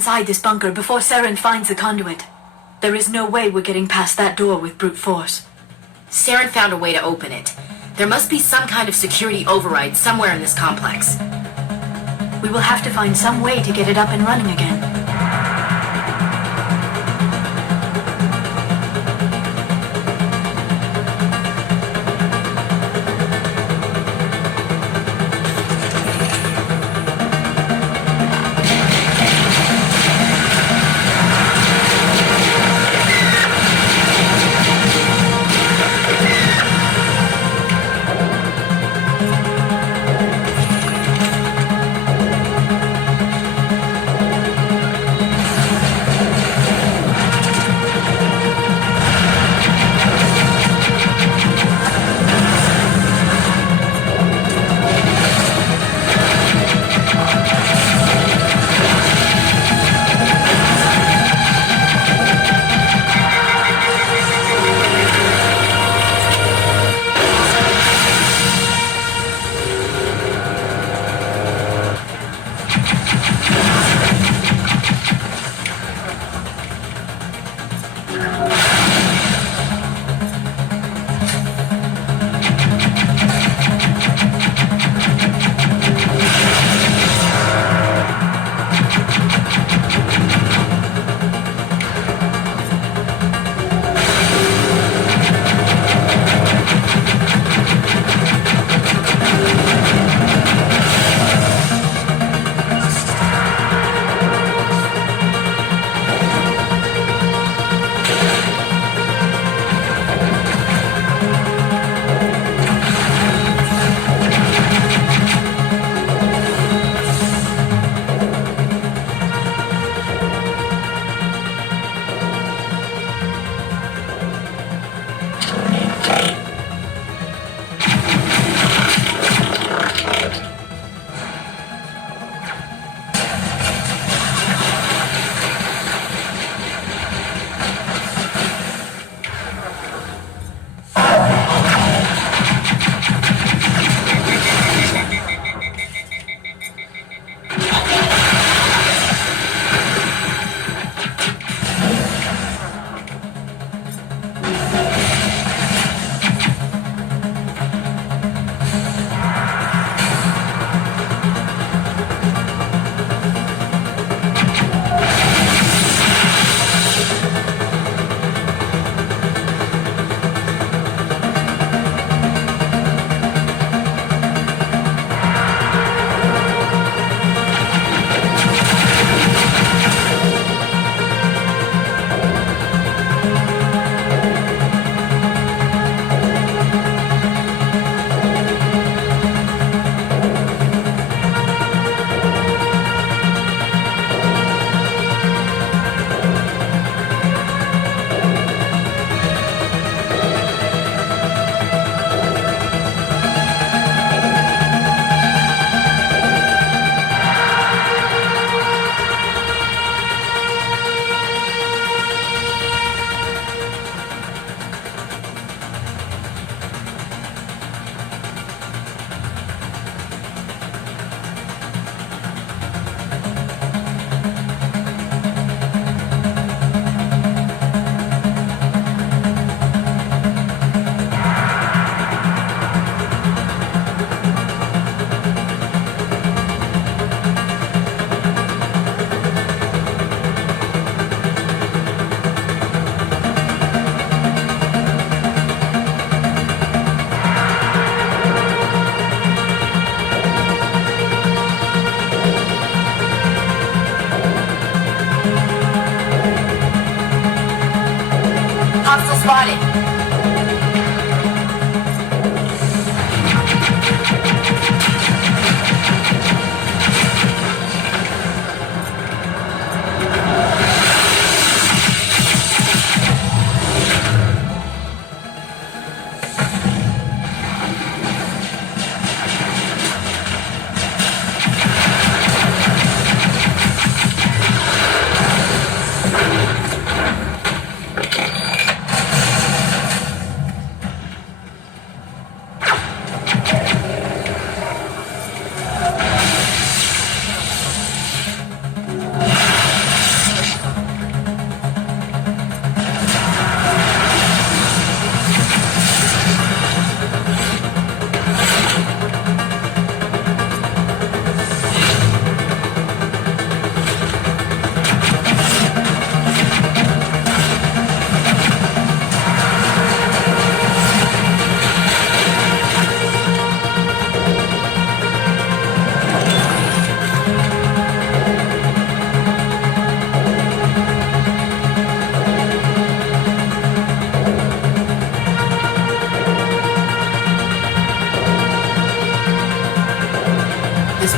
inside this bunker before Saren finds the conduit. There is no way we're getting past that door with brute force. Saren found a way to open it. There must be some kind of security override somewhere in this complex. We will have to find some way to get it up and running again.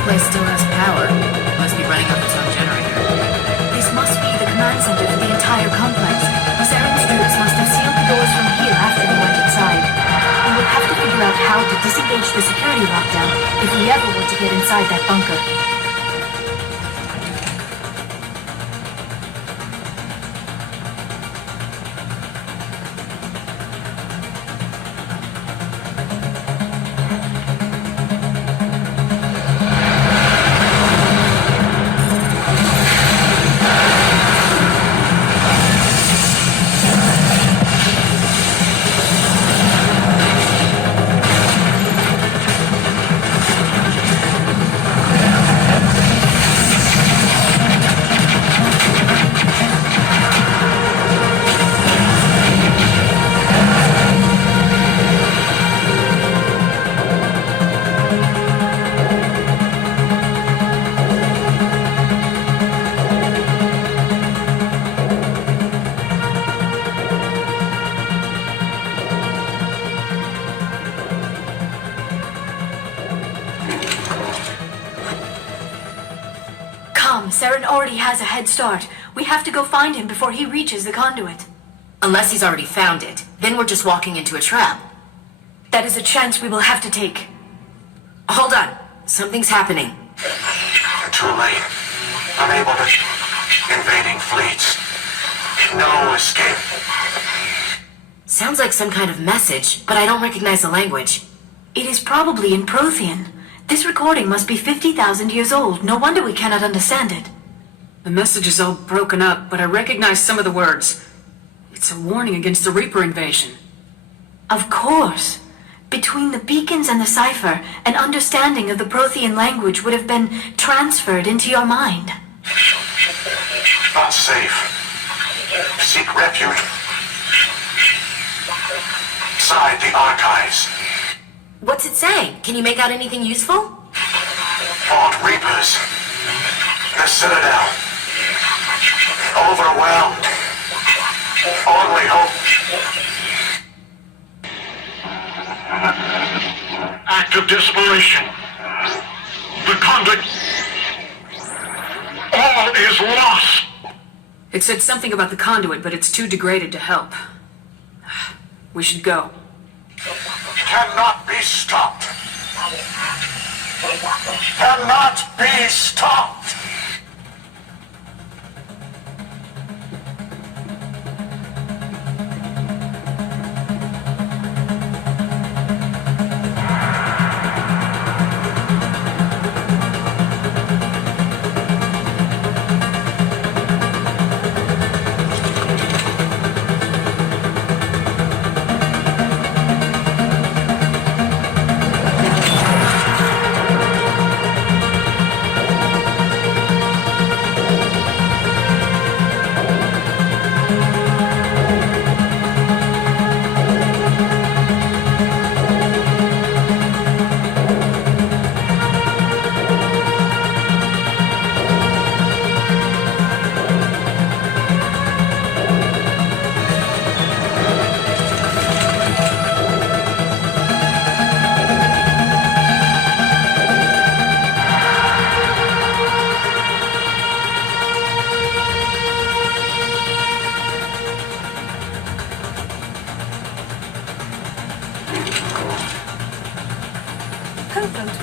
place still has power. Must be running off its own generator. This must be the command center for the entire complex. Saren's troops must have sealed the doors from here after they went inside. We will have to figure out how to disengage the security lockdown if we ever want to get inside that bunker. Saren already has a head start. We have to go find him before he reaches the conduit. Unless he's already found it. Then we're just walking into a trap. That is a chance we will have to take. Hold on. Something's happening. Too late. Unable to... Invading fleets. No escape. Sounds like some kind of message, but I don't recognize the language. It is probably in Prothean. This recording must be 50,000 years old. No wonder we cannot understand it. The message is all broken up, but I recognize some of the words. It's a warning against the Reaper invasion. Of course. Between the beacons and the cipher, an understanding of the Prothean language would have been transferred into your mind. Not safe. Seek refuge. Inside the archives. What's it say? Can you make out anything useful? Fought Reapers. The Citadel. Overwhelmed. Only hope. Act of desperation. The conduit. All is lost. It said something about the conduit, but it's too degraded to help. We should go. Cannot be stopped. Cannot be stopped.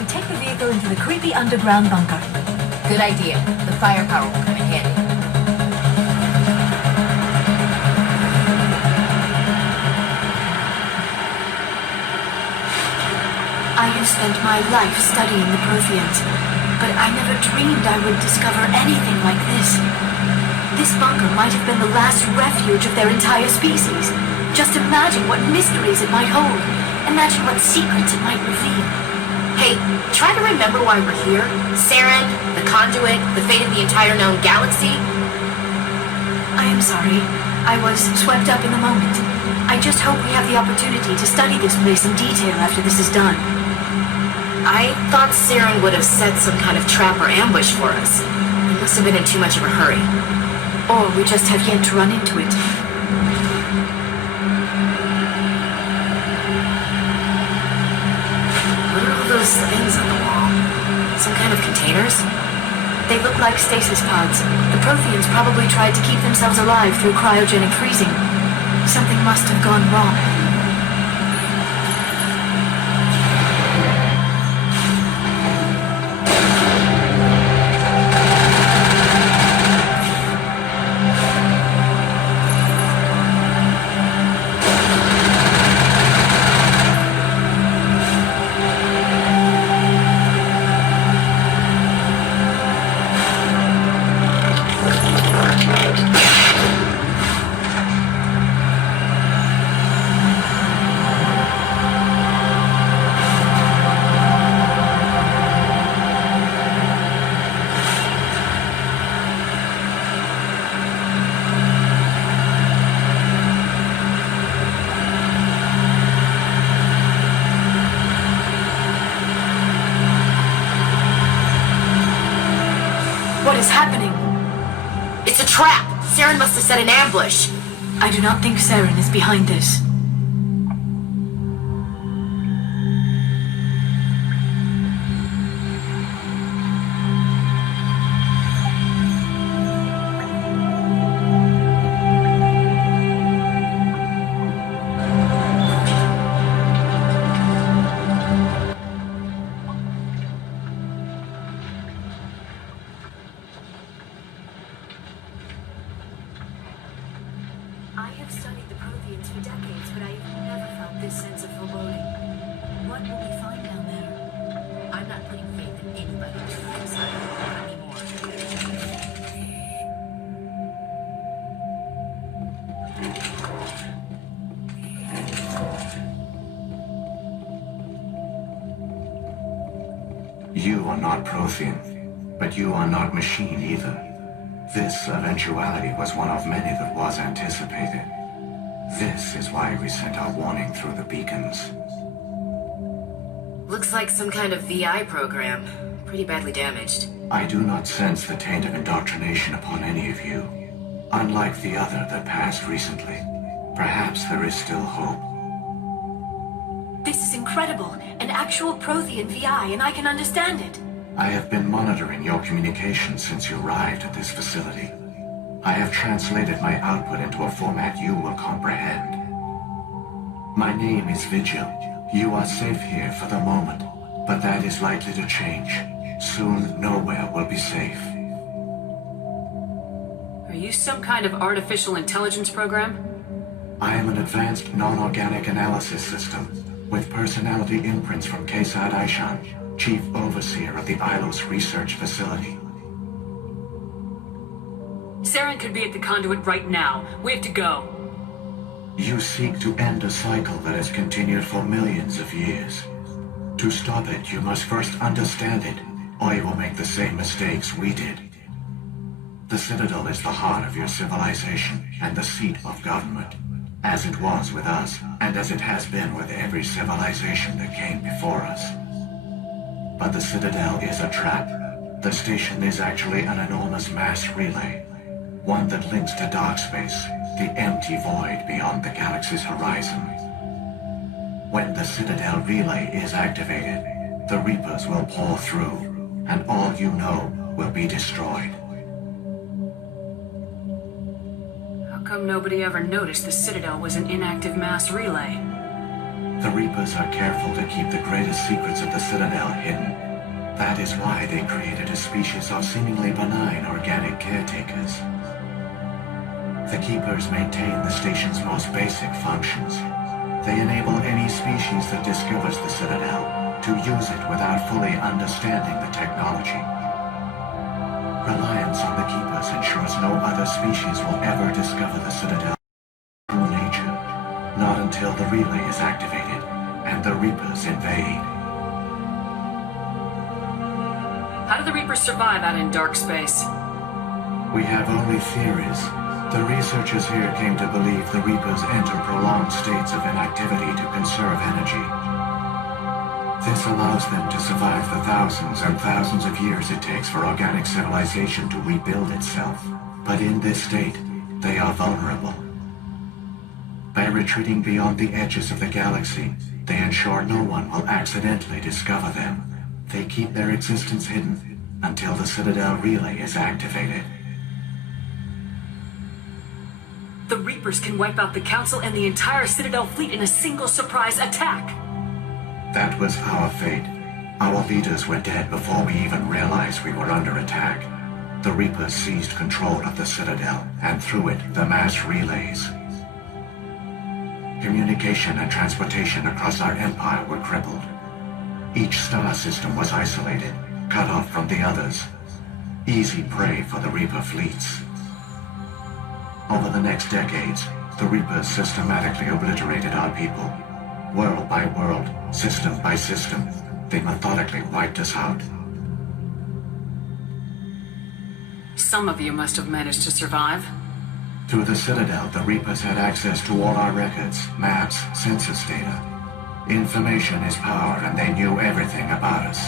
We take the vehicle into the creepy underground bunker. Good idea. The firepower will come in handy. I have spent my life studying the Protheans, but I never dreamed I would discover anything like this. This bunker might have been the last refuge of their entire species. Just imagine what mysteries it might hold. Imagine what secrets it might reveal. Hey, try to remember why we're here. Saren, the conduit, the fate of the entire known galaxy. I am sorry. I was swept up in the moment. I just hope we have the opportunity to study this place in detail after this is done. I thought Saren would have set some kind of trap or ambush for us. He must have been in too much of a hurry. Or we just have yet to run into it. What are all those things on the wall? Some kind of containers? They look like stasis pods. The Protheans probably tried to keep themselves alive through cryogenic freezing. Something must have gone wrong. What is happening? It's a trap! Saren must have set an ambush. I do not think Saren is behind this. I have studied the Protheans for decades, but I have never felt this sense of foreboding. What will we find down there? I'm not putting faith in anybody on the side anymore. You are not Prothean, but you are not machine either. This eventuality was one of many that was anticipated. This is why we sent our warning through the beacons. Looks like some kind of VI program. Pretty badly damaged. I do not sense the taint of indoctrination upon any of you. Unlike the other that passed recently, perhaps there is still hope. This is incredible. An actual Prothean VI, and I can understand it. I have been monitoring your communications since you arrived at this facility. I have translated my output into a format you will comprehend. My name is Vigil. You are safe here for the moment, but that is likely to change. Soon, nowhere will be safe. Are you some kind of artificial intelligence program? I am an advanced non-organic analysis system with personality imprints from Kesad Aishan, Chief Overseer of the Ilos Research Facility. Saren could be at the conduit right now. We have to go. You seek to end a cycle that has continued for millions of years. To stop it, you must first understand it, or you will make the same mistakes we did. The Citadel is the heart of your civilization and the seat of government, as it was with us, and as it has been with every civilization that came before us. But the Citadel is a trap. The station is actually an enormous mass relay, one that links to dark space, the empty void beyond the galaxy's horizon. When the Citadel relay is activated, the Reapers will pour through, and all you know will be destroyed. How come nobody ever noticed the Citadel was an inactive mass relay? The Reapers are careful to keep the greatest secrets of the Citadel hidden. That is why they created a species of seemingly benign organic caretakers. The Keepers maintain the station's most basic functions. They enable any species that discovers the Citadel to use it without fully understanding the technology. Reliance on the Keepers ensures no other species will ever discover the Citadel's true nature, not until the relay is activated and the Reapers invade. How do the Reapers survive out in dark space? We have only theories. The researchers here came to believe the Reapers enter prolonged states of inactivity to conserve energy. This allows them to survive the thousands and thousands of years it takes for organic civilization to rebuild itself. But in this state, they are vulnerable. By retreating beyond the edges of the galaxy, they ensure no one will accidentally discover them. They keep their existence hidden until the Citadel relay is activated. The Reapers can wipe out the Council and the entire Citadel fleet in a single surprise attack. That was our fate. Our leaders were dead before we even realized we were under attack. The Reapers seized control of the Citadel, and through it, the mass relays. Communication and transportation across our empire were crippled. Each star system was isolated, cut off from the others. Easy prey for the Reaper fleets. Over the next decades, the Reapers systematically obliterated our people. World by world, system by system, they methodically wiped us out. Some of you must have managed to survive. Through the Citadel, the Reapers had access to all our records, maps, census data. Information is power, and they knew everything about us.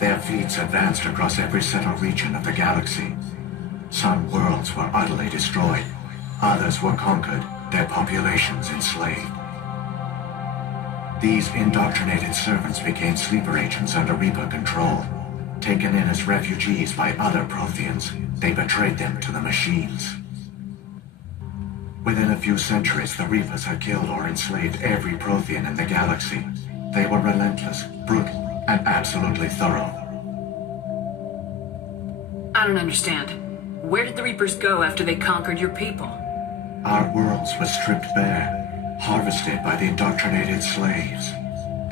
Their fleets advanced across every settled region of the galaxy. Some worlds were utterly destroyed. Others were conquered, their populations enslaved. These indoctrinated servants became sleeper agents under Reaper control. Taken in as refugees by other Protheans, they betrayed them to the machines. Within a few centuries, the Reapers had killed or enslaved every Prothean in the galaxy. They were relentless, brutal, and absolutely thorough. I don't understand. Where did the Reapers go after they conquered your people? Our worlds were stripped bare, harvested by the indoctrinated slaves.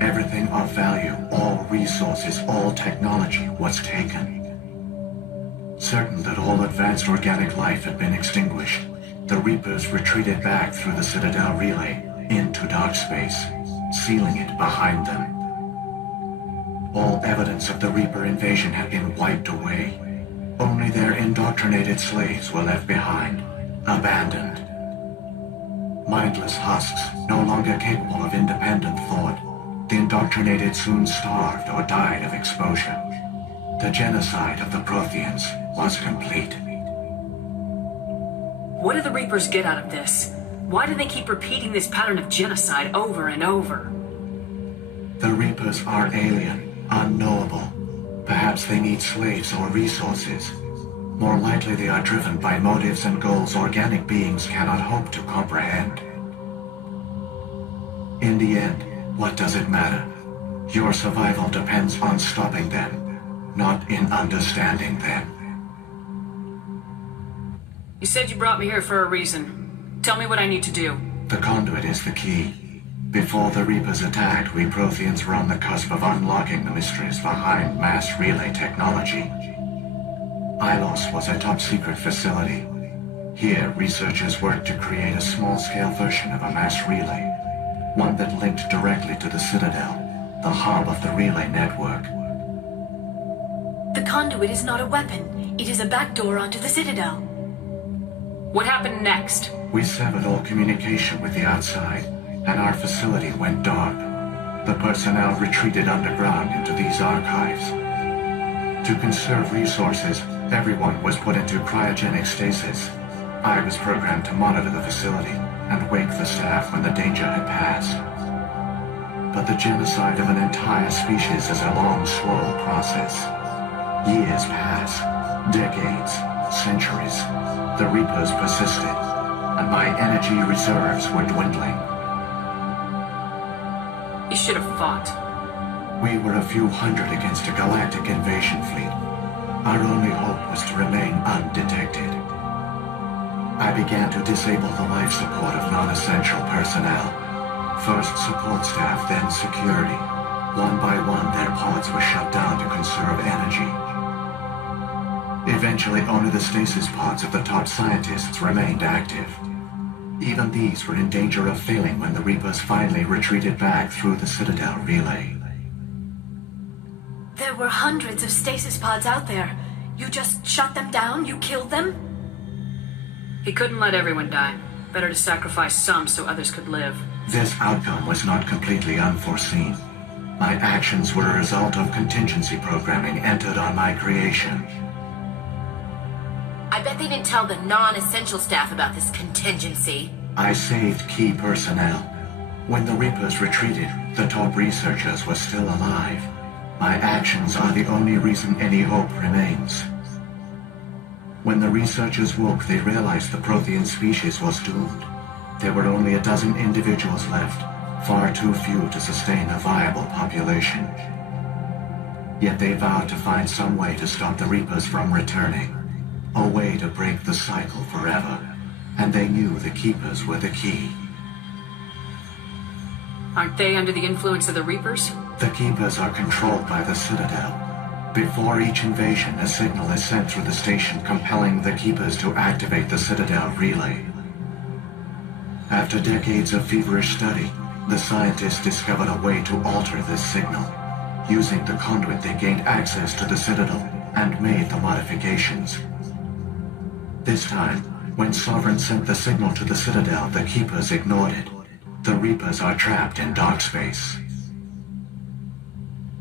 Everything of value, all resources, all technology was taken. Certain that all advanced organic life had been extinguished, the Reapers retreated back through the Citadel relay into dark space, sealing it behind them. All evidence of the Reaper invasion had been wiped away. Only their indoctrinated slaves were left behind, abandoned. Mindless husks, no longer capable of independent thought, the indoctrinated soon starved or died of exposure. The genocide of the Protheans was complete. What do the Reapers get out of this? Why do they keep repeating this pattern of genocide over and over? The Reapers are alien, unknowable. Perhaps they need slaves or resources. More likely they are driven by motives and goals organic beings cannot hope to comprehend. In the end, what does it matter? Your survival depends on stopping them, not in understanding them. You said you brought me here for a reason. Tell me what I need to do. The conduit is the key. Before the Reapers attacked, we Protheans were on the cusp of unlocking the mysteries behind mass relay technology. Ilos was a top-secret facility. Here, researchers worked to create a small-scale version of a mass relay, one that linked directly to the Citadel, the hub of the relay network. The conduit is not a weapon. It is a backdoor onto the Citadel. What happened next? We severed all communication with the outside, and our facility went dark. The personnel retreated underground into these archives. To conserve resources, everyone was put into cryogenic stasis. I was programmed to monitor the facility and wake the staff when the danger had passed. But the genocide of an entire species is a long, slow process. Years pass, decades, centuries. The Reapers persisted, and my energy reserves were dwindling. You should have fought. We were a few hundred against a galactic invasion fleet. Our only hope was to remain undetected. I began to disable the life support of non-essential personnel. First support staff, then security. One by one, their pods were shut down to conserve energy. Eventually, only the stasis pods of the top scientists remained active. Even these were in danger of failing when the Reapers finally retreated back through the Citadel relay. There were hundreds of stasis pods out there. You just shut them down? You killed them? He couldn't let everyone die. Better to sacrifice some so others could live. This outcome was not completely unforeseen. My actions were a result of contingency programming entered on my creation. I bet they didn't tell the non-essential staff about this contingency. I saved key personnel. When the Reapers retreated, the top researchers were still alive. My actions are the only reason any hope remains. When the researchers woke, they realized the Prothean species was doomed. There were only a dozen individuals left, far too few to sustain a viable population. Yet they vowed to find some way to stop the Reapers from returning, a way to break the cycle forever, and they knew the Keepers were the key. Aren't they under the influence of the Reapers? The Keepers are controlled by the Citadel. Before each invasion, a signal is sent through the station compelling the Keepers to activate the Citadel relay. After decades of feverish study, the scientists discovered a way to alter this signal. Using the conduit, they gained access to the Citadel and made the modifications. This time, when Sovereign sent the signal to the Citadel, the Keepers ignored it. The Reapers are trapped in dark space.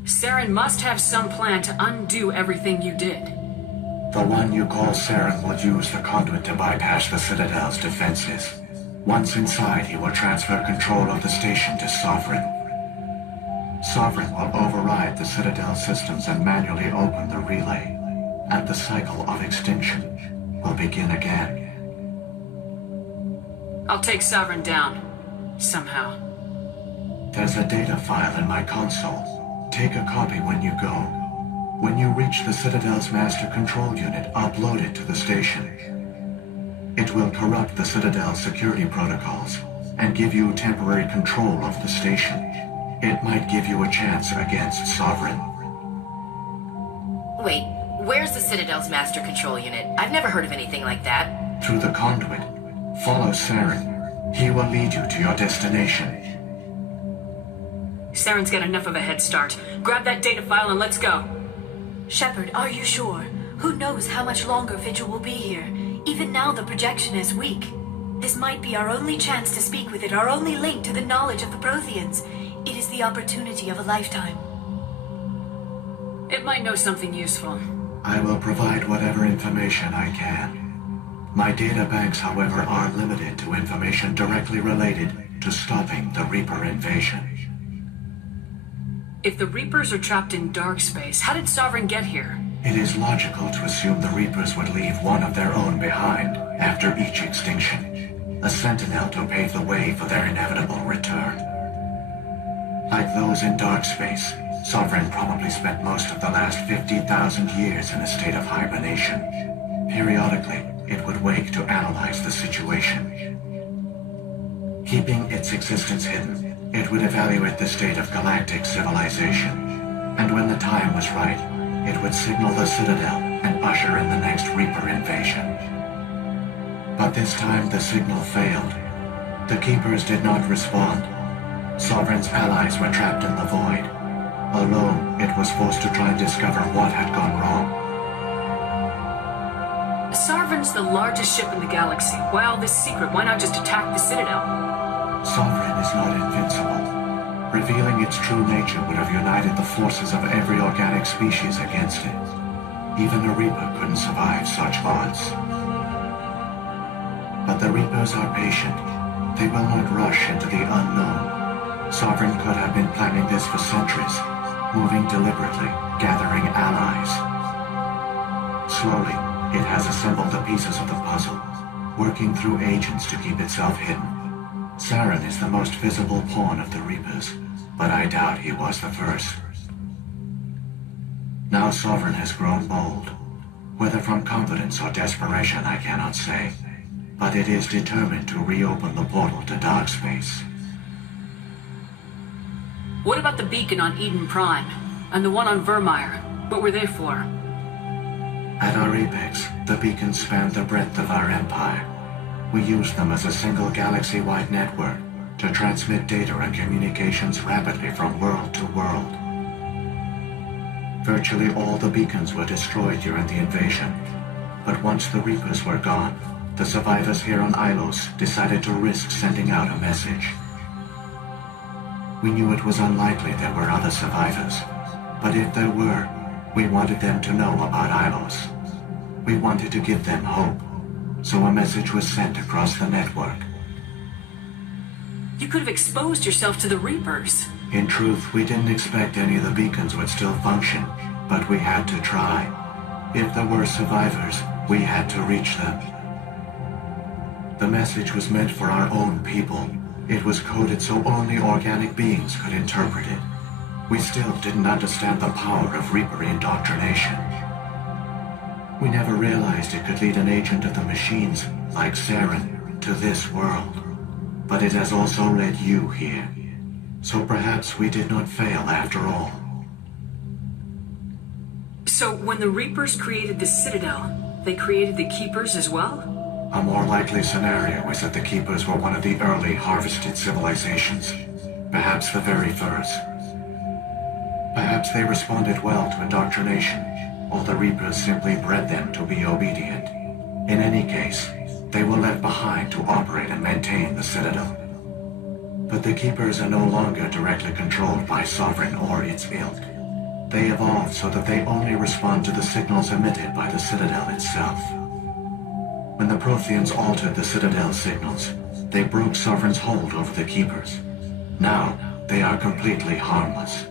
Saren must have some plan to undo everything you did. The one you call Saren will use the conduit to bypass the Citadel's defenses. Once inside, he will transfer control of the station to Sovereign. Sovereign will override the Citadel systems and manually open the relay, and the cycle of extinction will begin again. I'll take Sovereign down. Somehow. There's a data file in my console. Take a copy when you go. When you reach the Citadel's master control unit, upload it to the station. It will corrupt the Citadel's security protocols and give you temporary control of the station. It might give you a chance against Sovereign. Wait, where's the Citadel's master control unit? I've never heard of anything like that. Through the conduit. Follow Saren. He will lead you to your destination. Saren's got enough of a head start. Grab that data file and let's go. Shepard, are you sure? Who knows how much longer Vigil will be here? Even now the projection is weak. This might be our only chance to speak with it, our only link to the knowledge of the Protheans. It is the opportunity of a lifetime. It might know something useful. I will provide whatever information I can. My data banks, however, are limited to information directly related to stopping the Reaper invasion. If the Reapers are trapped in dark space, how did Sovereign get here? It is logical to assume the Reapers would leave one of their own behind after each extinction, a sentinel to pave the way for their inevitable return. Like those in dark space, Sovereign probably spent most of the last 50,000 years in a state of hibernation. Periodically, it would wake to analyze the situation. Keeping its existence hidden, it would evaluate the state of galactic civilization, and when the time was right, it would signal the Citadel and usher in the next Reaper invasion. But this time the signal failed. The Keepers did not respond. Sovereign's allies were trapped in the void. Alone, it was forced to try and discover what had gone wrong. Sovereign's the largest ship in the galaxy. Why all this secret? Why not just attack the Citadel? Sovereign is not invincible. Revealing its true nature would have united the forces of every organic species against it. Even a Reaper couldn't survive such odds. But the Reapers are patient. They will not rush into the unknown. Sovereign could have been planning this for centuries, moving deliberately, gathering allies. Slowly, it has assembled the pieces of the puzzle, working through agents to keep itself hidden. Saren is the most visible pawn of the Reapers, but I doubt he was the first. Now Sovereign has grown bold. Whether from confidence or desperation, I cannot say, but it is determined to reopen the portal to dark space. What about the beacon on Eden Prime? And the one on Vermeer? What were they for? At our apex, the beacons spanned the breadth of our empire. We used them as a single galaxy-wide network to transmit data and communications rapidly from world to world. Virtually all the beacons were destroyed during the invasion, but once the Reapers were gone, the survivors here on Ilos decided to risk sending out a message. We knew it was unlikely there were other survivors, but if there were, we wanted them to know about Ilos. We wanted to give them hope, so a message was sent across the network. You could have exposed yourself to the Reapers. In truth, we didn't expect any of the beacons would still function, but we had to try. If there were survivors, we had to reach them. The message was meant for our own people. It was coded so only organic beings could interpret it. We still didn't understand the power of Reaper indoctrination. We never realized it could lead an agent of the machines, like Saren, to this world. But it has also led you here. So perhaps we did not fail after all. So when the Reapers created the Citadel, they created the Keepers as well? A more likely scenario is that the Keepers were one of the early harvested civilizations. Perhaps the very first. Perhaps they responded well to indoctrination, or the Reapers simply bred them to be obedient. In any case, they were left behind to operate and maintain the Citadel. But the Keepers are no longer directly controlled by Sovereign or its ilk. They evolved so that they only respond to the signals emitted by the Citadel itself. When the Protheans altered the Citadel signals, they broke Sovereign's hold over the Keepers. Now, they are completely harmless.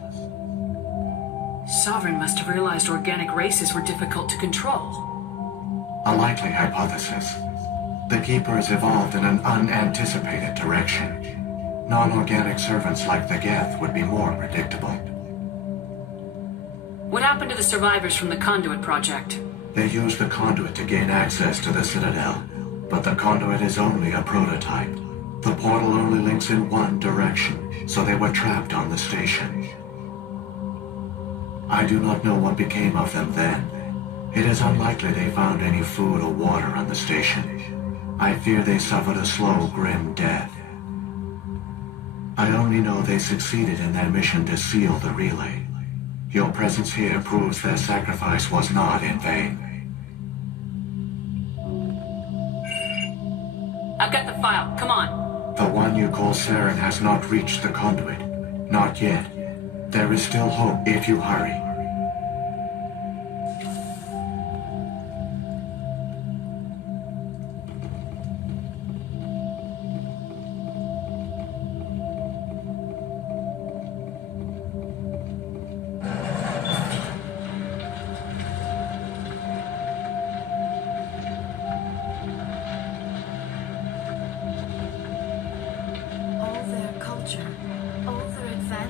Sovereign must have realized organic races were difficult to control. A likely hypothesis. The Keepers evolved in an unanticipated direction. Non-organic servants like the Geth would be more predictable. What happened to the survivors from the Conduit project? They used the conduit to gain access to the Citadel, but the conduit is only a prototype. The portal only links in one direction, so they were trapped on the station. I do not know what became of them then. It is unlikely they found any food or water on the station. I fear they suffered a slow, grim death. I only know they succeeded in their mission to seal the relay. Your presence here proves their sacrifice was not in vain. I've got the file. Come on. The one you call Saren has not reached the conduit. Not yet. There is still hope if you hurry.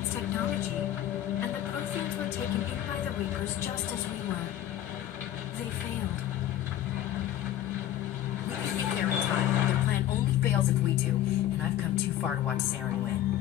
Technology, and the Protheans were taken in by the Reapers just as we were. They failed. We can get there in time. Their plan only fails if we do, and I've come too far to watch Saren win.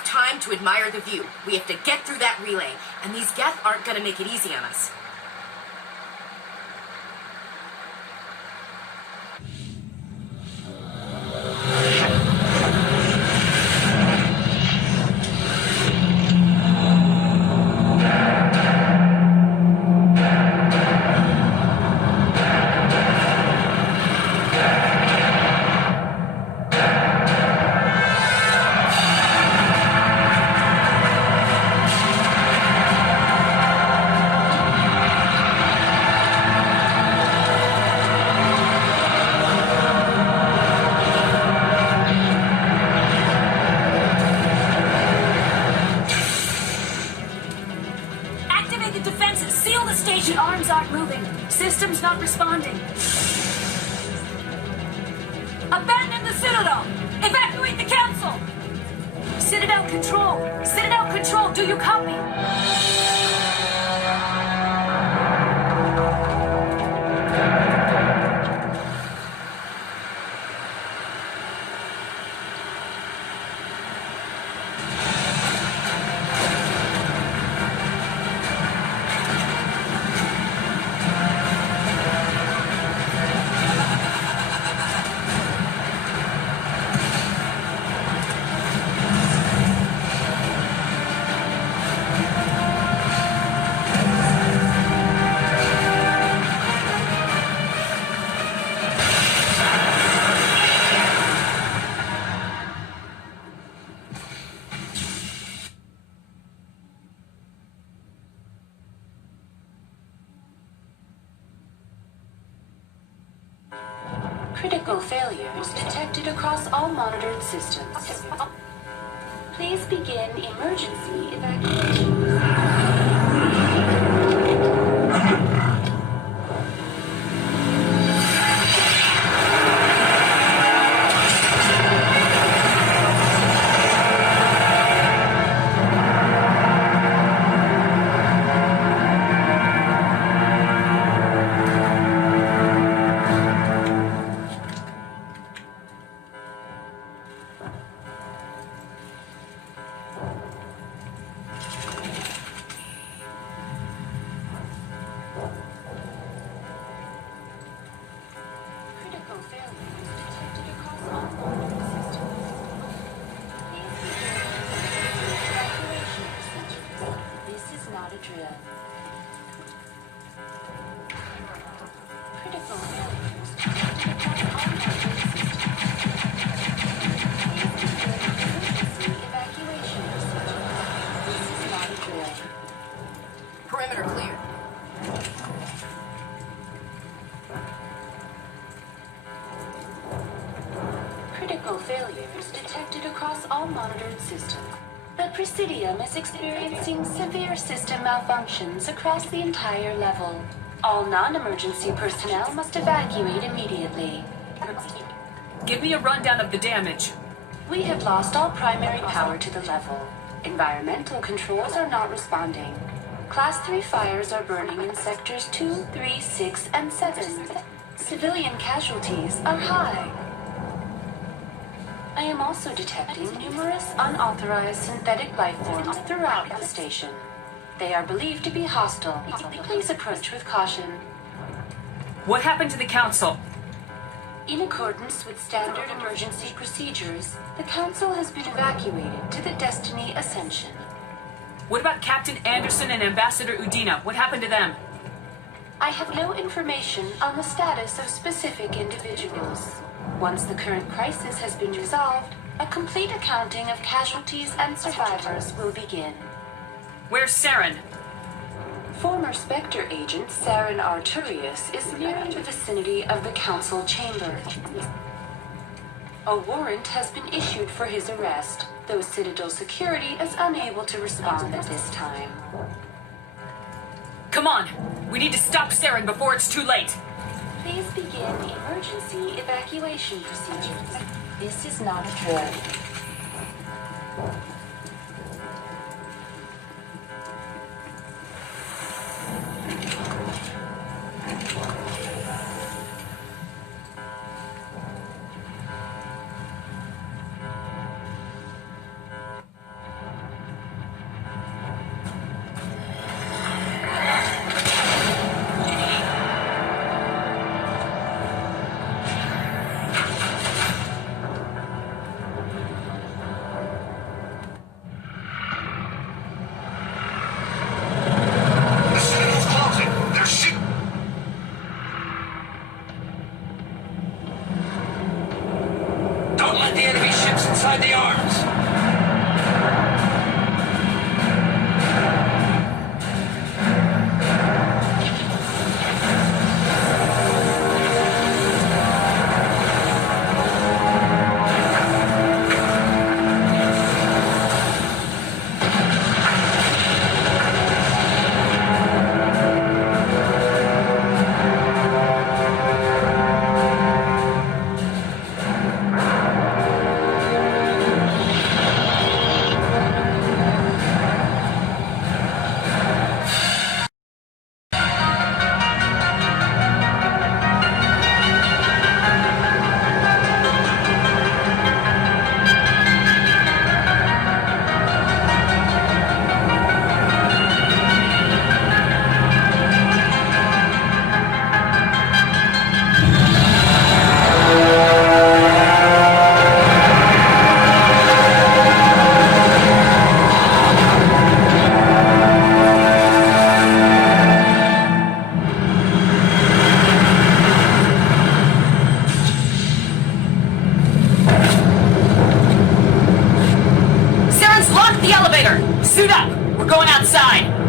have time to admire the view. We have to get through that relay, and these Geth aren't gonna make it easy on us. System's not responding. Abandon the Citadel! Evacuate the Council! Citadel Control! Citadel Control, do you copy? Critical failures detected across all monitored systems. Please begin emergency evacuation. Perimeter clear. Critical failures detected across all monitored systems. The Presidium is experiencing severe system malfunctions across the entire level. All non-emergency personnel must evacuate immediately. Give me a rundown of the damage. We have lost all primary power to the level. Environmental controls are not responding. Class 3 fires are burning in sectors 2, 3, 6, and 7. Civilian casualties are high. I am also detecting numerous unauthorized synthetic life forms throughout the station. They are believed to be hostile. Please approach with caution. What happened to the Council? In accordance with standard emergency procedures, the Council has been evacuated to the Destiny Ascension. What about Captain Anderson and Ambassador Udina? What happened to them? I have no information on the status of specific individuals. Once the current crisis has been resolved, a complete accounting of casualties and survivors will begin. Where's Saren? Former Spectre agent Saren Arturius is nearing the vicinity of the Council chamber. A warrant has been issued for his arrest, though Citadel security is unable to respond at this time. Come on! We need to stop Saren before it's too late! Please begin emergency evacuation procedures. This is not a drill. Lock the elevator! Suit up! We're going outside!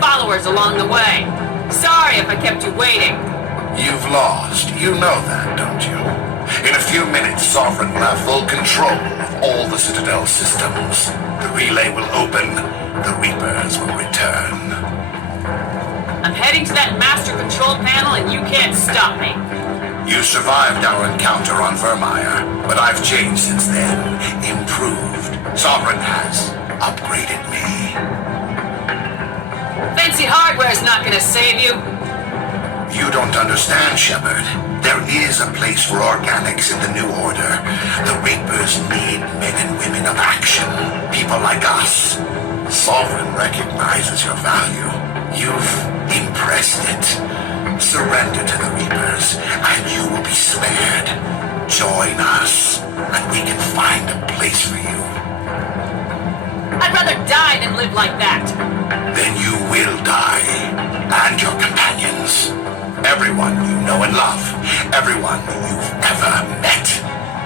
followers along the way. Sorry if I kept you waiting. You've lost. You know that, don't you? In a few minutes, Sovereign will have full control of all the Citadel systems. The relay will open. The Reapers will return. I'm heading to that master control panel and you can't stop me. You survived our encounter on Vermeer, but I've changed since then. Improved. Sovereign has upgraded me. Fancy hardware's not gonna save you. You don't understand, Shepard. There is a place for organics in the New Order. The Reapers need men and women of action. People like us. Sovereign recognizes your value. You've impressed it. Surrender to the Reapers, and you will be spared. Join us, and we can find a place for you. I'd rather die than live like that. Then you will die, and your companions. Everyone you know and love. Everyone you've ever met.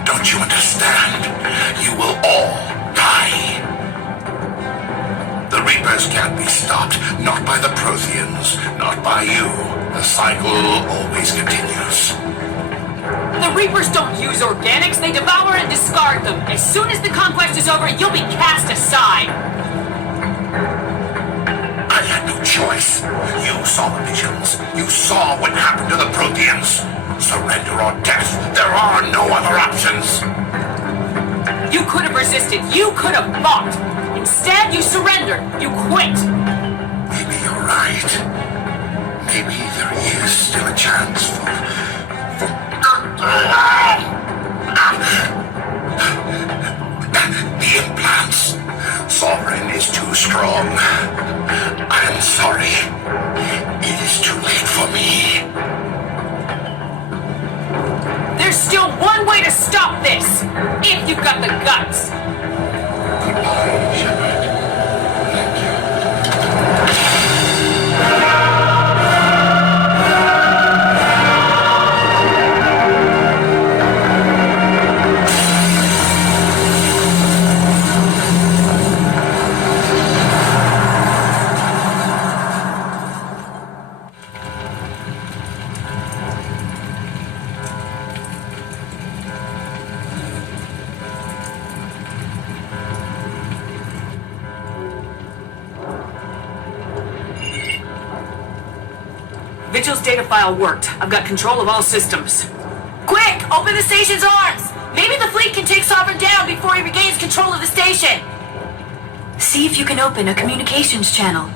Don't you understand? You will all die. The Reapers can't be stopped. Not by the Protheans. Not by you. The cycle always continues. The Reapers don't use organics, they devour and discard them. As soon as the conquest is over, you'll be cast aside. I had no choice. You saw the visions. You saw what happened to the Protheans. Surrender or death. There are no other options. You could have resisted. You could have fought. Instead, you surrendered. You quit. Maybe you're right. Maybe there is still a chance for the implants. Sovereign is too strong. I'm sorry. It is too late for me. There's still one way to stop this, if you've got the guts. Goodbye, Shepard. Thank you. Vigil's data file worked. I've got control of all systems. Quick! Open the station's arms! Maybe the fleet can take Sovereign down before he regains control of the station! See if you can open a communications channel.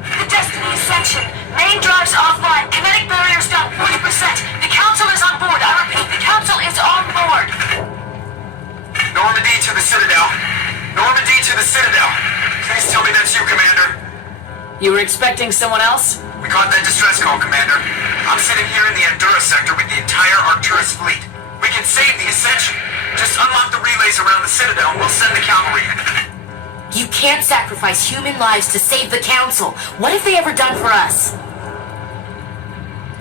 The Destiny Ascension. Main drives offline. Kinetic barriers down 40%. The Council is on board. I repeat, the Council is on board. Normandy to the Citadel. Normandy to the Citadel. Please tell me that's you, Commander. You were expecting someone else? We caught that distress call, Commander. I'm sitting here in the Andorra sector with the entire Arcturus fleet. We can save the Ascension. Just unlock the relays around the Citadel and we'll send the cavalry in. You can't sacrifice human lives to save the Council. What have they ever done for us?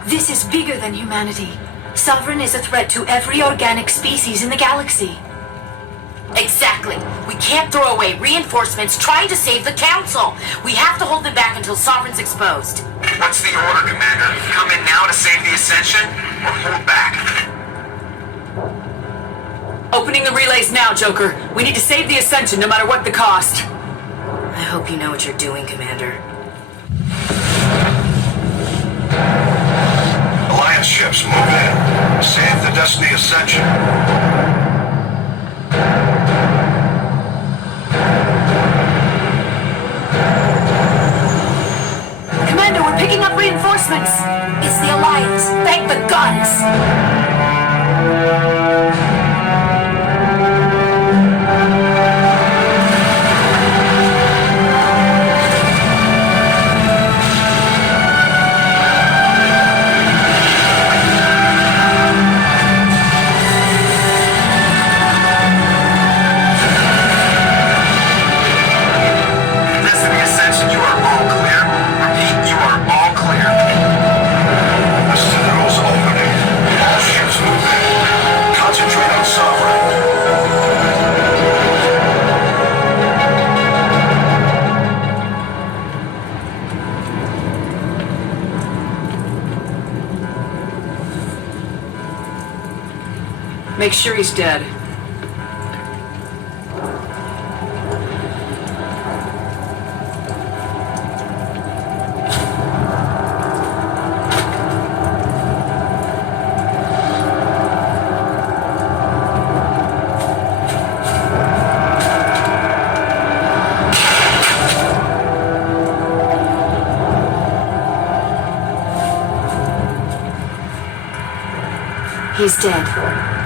This is bigger than humanity. Sovereign is a threat to every organic species in the galaxy. Exactly. We can't throw away reinforcements trying to save the Council. We have to hold them back until Sovereign's exposed. What's the order, Commander? Come in now to save the Ascension, or hold back? Opening the relays now, Joker. We need to save the Ascension no matter what the cost. I hope you know what you're doing, Commander. Alliance ships, move in. Save the Destiny Ascension. Commander, we're picking up reinforcements. It's the Alliance. Thank the gods! Destiny Ascension, you are all clear. Repeat, you are all clear. The Citadel's opening. All ships move in. Make sure he's dead. He's dead.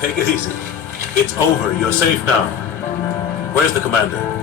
Take it easy. It's over. You're safe now. Where's the commander?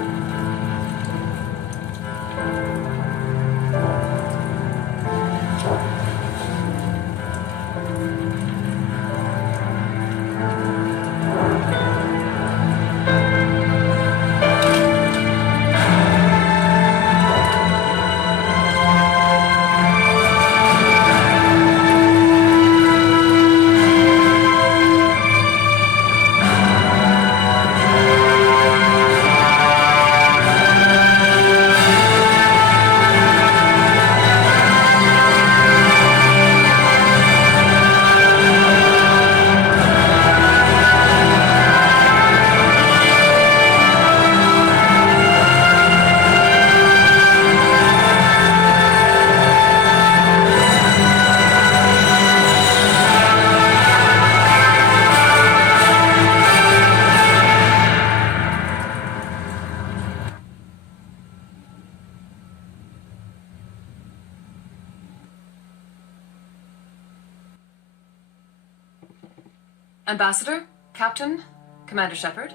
Ambassador, Captain, Commander Shepard.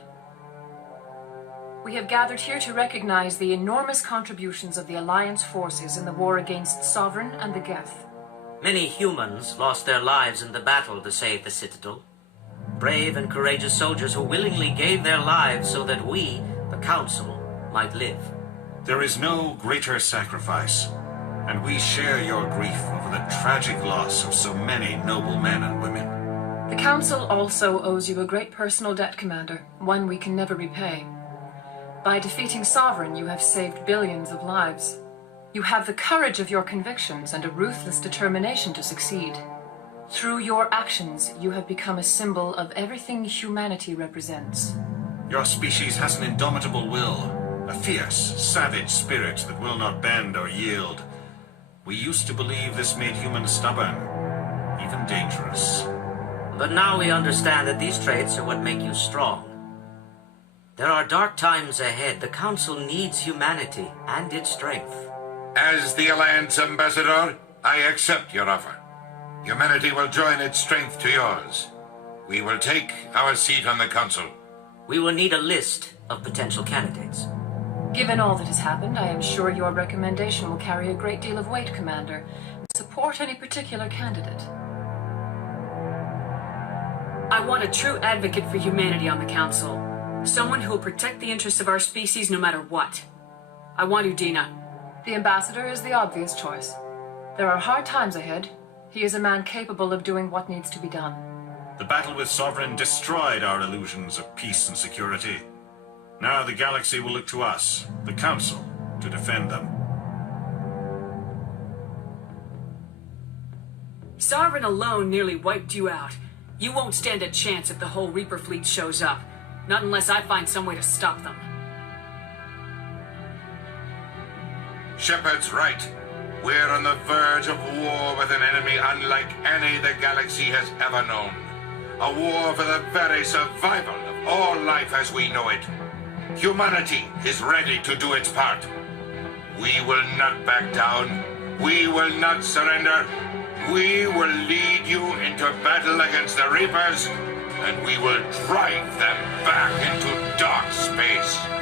We have gathered here to recognize the enormous contributions of the Alliance forces in the war against Sovereign and the Geth. Many humans lost their lives in the battle to save the Citadel. Brave and courageous soldiers who willingly gave their lives so that we, the Council, might live. There is no greater sacrifice, and we share your grief over the tragic loss of so many noble men and women. The Council also owes you a great personal debt, Commander, one we can never repay. By defeating Sovereign, you have saved billions of lives. You have the courage of your convictions and a ruthless determination to succeed. Through your actions, you have become a symbol of everything humanity represents. Your species has an indomitable will, a fierce, savage spirit that will not bend or yield. We used to believe this made humans stubborn, even dangerous. But now we understand that these traits are what make you strong. There are dark times ahead. The Council needs humanity and its strength. As the Alliance Ambassador, I accept your offer. Humanity will join its strength to yours. We will take our seat on the Council. We will need a list of potential candidates. Given all that has happened, I am sure your recommendation will carry a great deal of weight, Commander. Support any particular candidate. I want a true advocate for humanity on the Council. Someone who will protect the interests of our species no matter what. I want Udina. The Ambassador is the obvious choice. There are hard times ahead. He is a man capable of doing what needs to be done. The battle with Sovereign destroyed our illusions of peace and security. Now the galaxy will look to us, the Council, to defend them. Sovereign alone nearly wiped you out. You won't stand a chance if the whole Reaper fleet shows up. Not unless I find some way to stop them. Shepard's right. We're on the verge of war with an enemy unlike any the galaxy has ever known. A war for the very survival of all life as we know it. Humanity is ready to do its part. We will not back down. We will not surrender. We will lead you into battle against the Reapers, and we will drive them back into dark space.